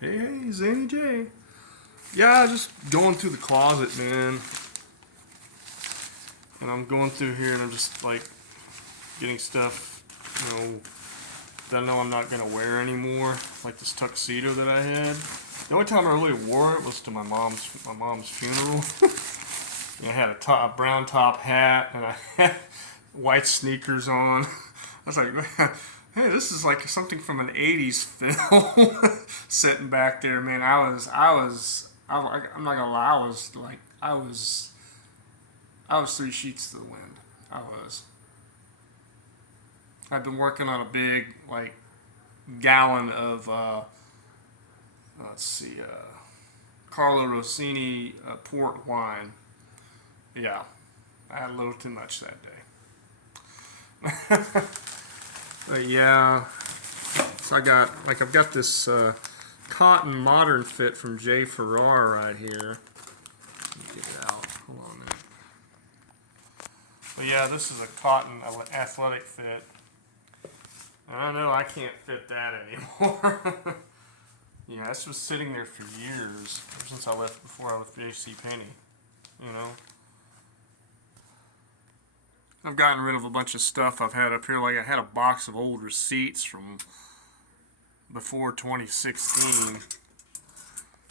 Hey, Zany J. Yeah, just going through the closet, man. And I'm going through here and I'm just like getting stuff, that I know I'm not gonna wear anymore. Like this tuxedo that I had. The only time I really wore it was to my mom's funeral. I had a brown top hat and I had white sneakers on. I was like, hey, this is like something from an '80s film. Sitting back there, man. I'm not gonna lie. I was three sheets to the wind. I was. I've been working on a big like gallon of let's see, Carlo Rossini port wine. Yeah, I had a little too much that day. But yeah, so I've got this cotton modern fit from J. Ferrar right here. Let me get it out. Hold on a minute. But yeah, this is a cotton athletic fit. And I know I can't fit that anymore. Yeah, this was sitting there for years, ever since before I left J.C. Penney. You know, I've gotten rid of a bunch of stuff I've had up here. Like I had a box of old receipts from before 2016.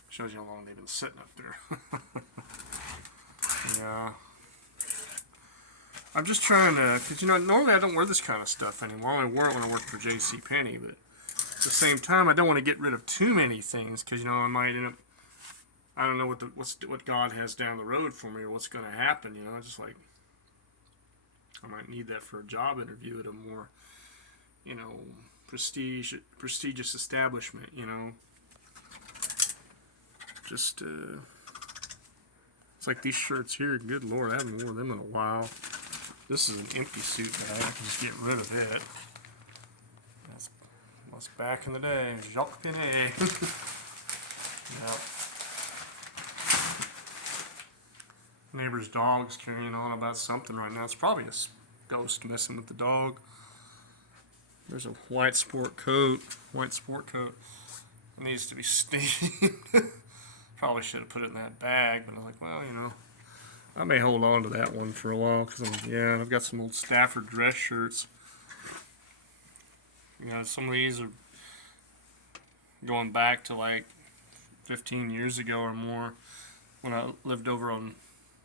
Shows you how long they've been sitting up there. Yeah. I'm just trying to, because normally I don't wear this kind of stuff anymore. I only wore it when I worked for J.C. Penney, but at the same time, I don't want to get rid of too many things because I might end up. I don't know what God has down the road for me or what's going to happen. Just like I might need that for a job interview at a more, prestigious establishment. Just it's like these shirts here. Good Lord, I haven't worn them in a while. This is an empty suit bag. I can just get rid of it. That's back in the day. Jacques Penney. Yep. Neighbor's dog's carrying on about something right now. It's probably a ghost messing with the dog. There's a white sport coat. It needs to be steamed. Probably should have put it in that bag, but I was like, well, I may hold on to that one for a while because I've got some old Stafford dress shirts. Some of these are going back to like 15 years ago or more when I lived over on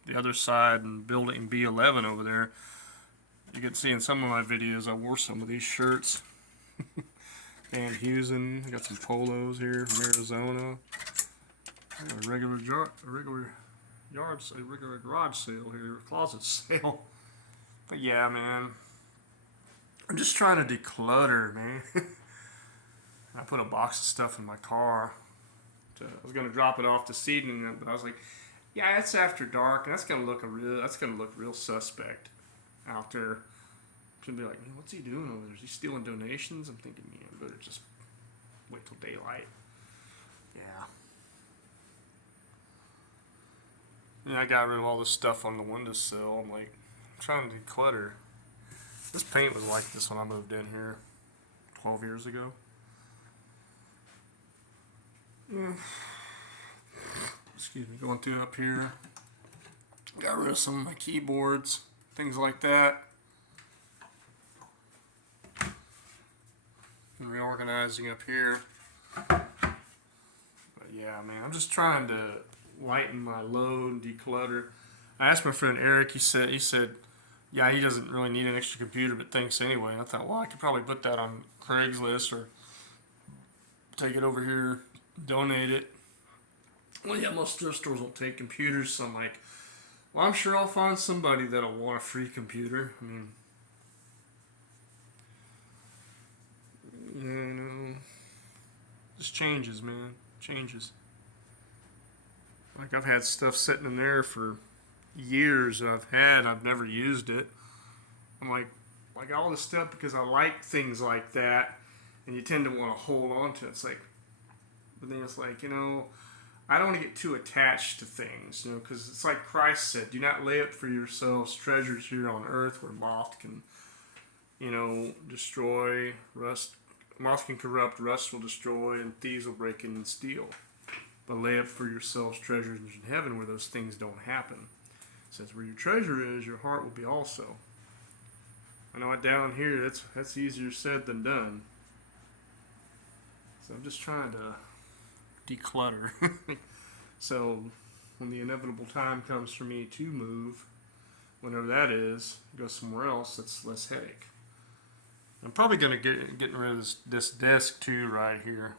the other side and building B11 over there. You can see in some of my videos I wore some of these shirts. Van Heusen. I got some polos here from Arizona. I got a regular garage sale here, closet sale. But yeah, man, I'm just trying to declutter, man. I put a box of stuff in my car. I was gonna drop it off to Seaton, but I was like, yeah, it's after dark, and that's gonna look real suspect out there. Should be like, what's he doing over there? Is he stealing donations? I'm thinking, I better just wait till daylight. Yeah. Yeah, I got rid of all this stuff on the windowsill. I'm like, trying to declutter. This paint was like this when I moved in here 12 years ago. Yeah. Excuse me, going through up here. Got rid of some of my keyboards, things like that. And reorganizing up here. But yeah, man, I'm just trying to lighten my load, declutter. I asked my friend Eric. He said, yeah, he doesn't really need an extra computer, but thanks anyway. And I thought, well, I could probably put that on Craigslist or take it over here, donate it. Well, yeah, most thrift stores don't take computers, so I'm like, well, I'm sure I'll find somebody that'll want a free computer. I mean, just changes, man, changes. Like I've had stuff sitting in there for years that I've never used it. I'm like all this stuff because I like things like that, and you tend to want to hold on to it. It's like, but then it's like, I don't want to get too attached to things, because it's like Christ said, do not lay up for yourselves treasures here on earth where moth can, destroy, rust, Moth can corrupt, rust will destroy, and thieves will break in and steal. But lay up for yourselves treasures in heaven where those things don't happen. It says, where your treasure is, your heart will be also. I know down here, that's easier said than done. So I'm just trying to declutter. So when the inevitable time comes for me to move, whenever that is, go somewhere else, that's less headache. I'm probably going to getting rid of this desk too right here.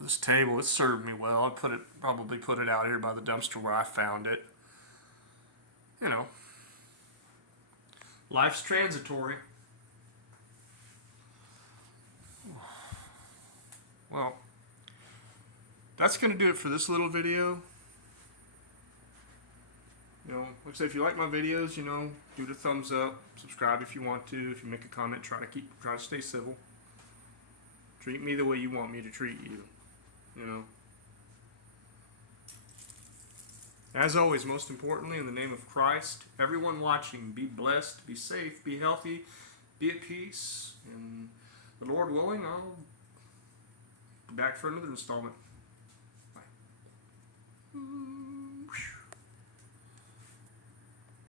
This table, it served me well. I'd probably put it out here by the dumpster where I found it. You know, life's transitory. Well, that's going to do it for this little video. You know, like I say, if you like my videos, you know, do the thumbs up, subscribe if you want to. If you make a comment, try to stay civil. Treat me the way you want me to treat you. You know. As always, most importantly, in the name of Christ, everyone watching, be blessed, be safe, be healthy, be at peace, and the Lord willing, I'll be back for another installment. Bye.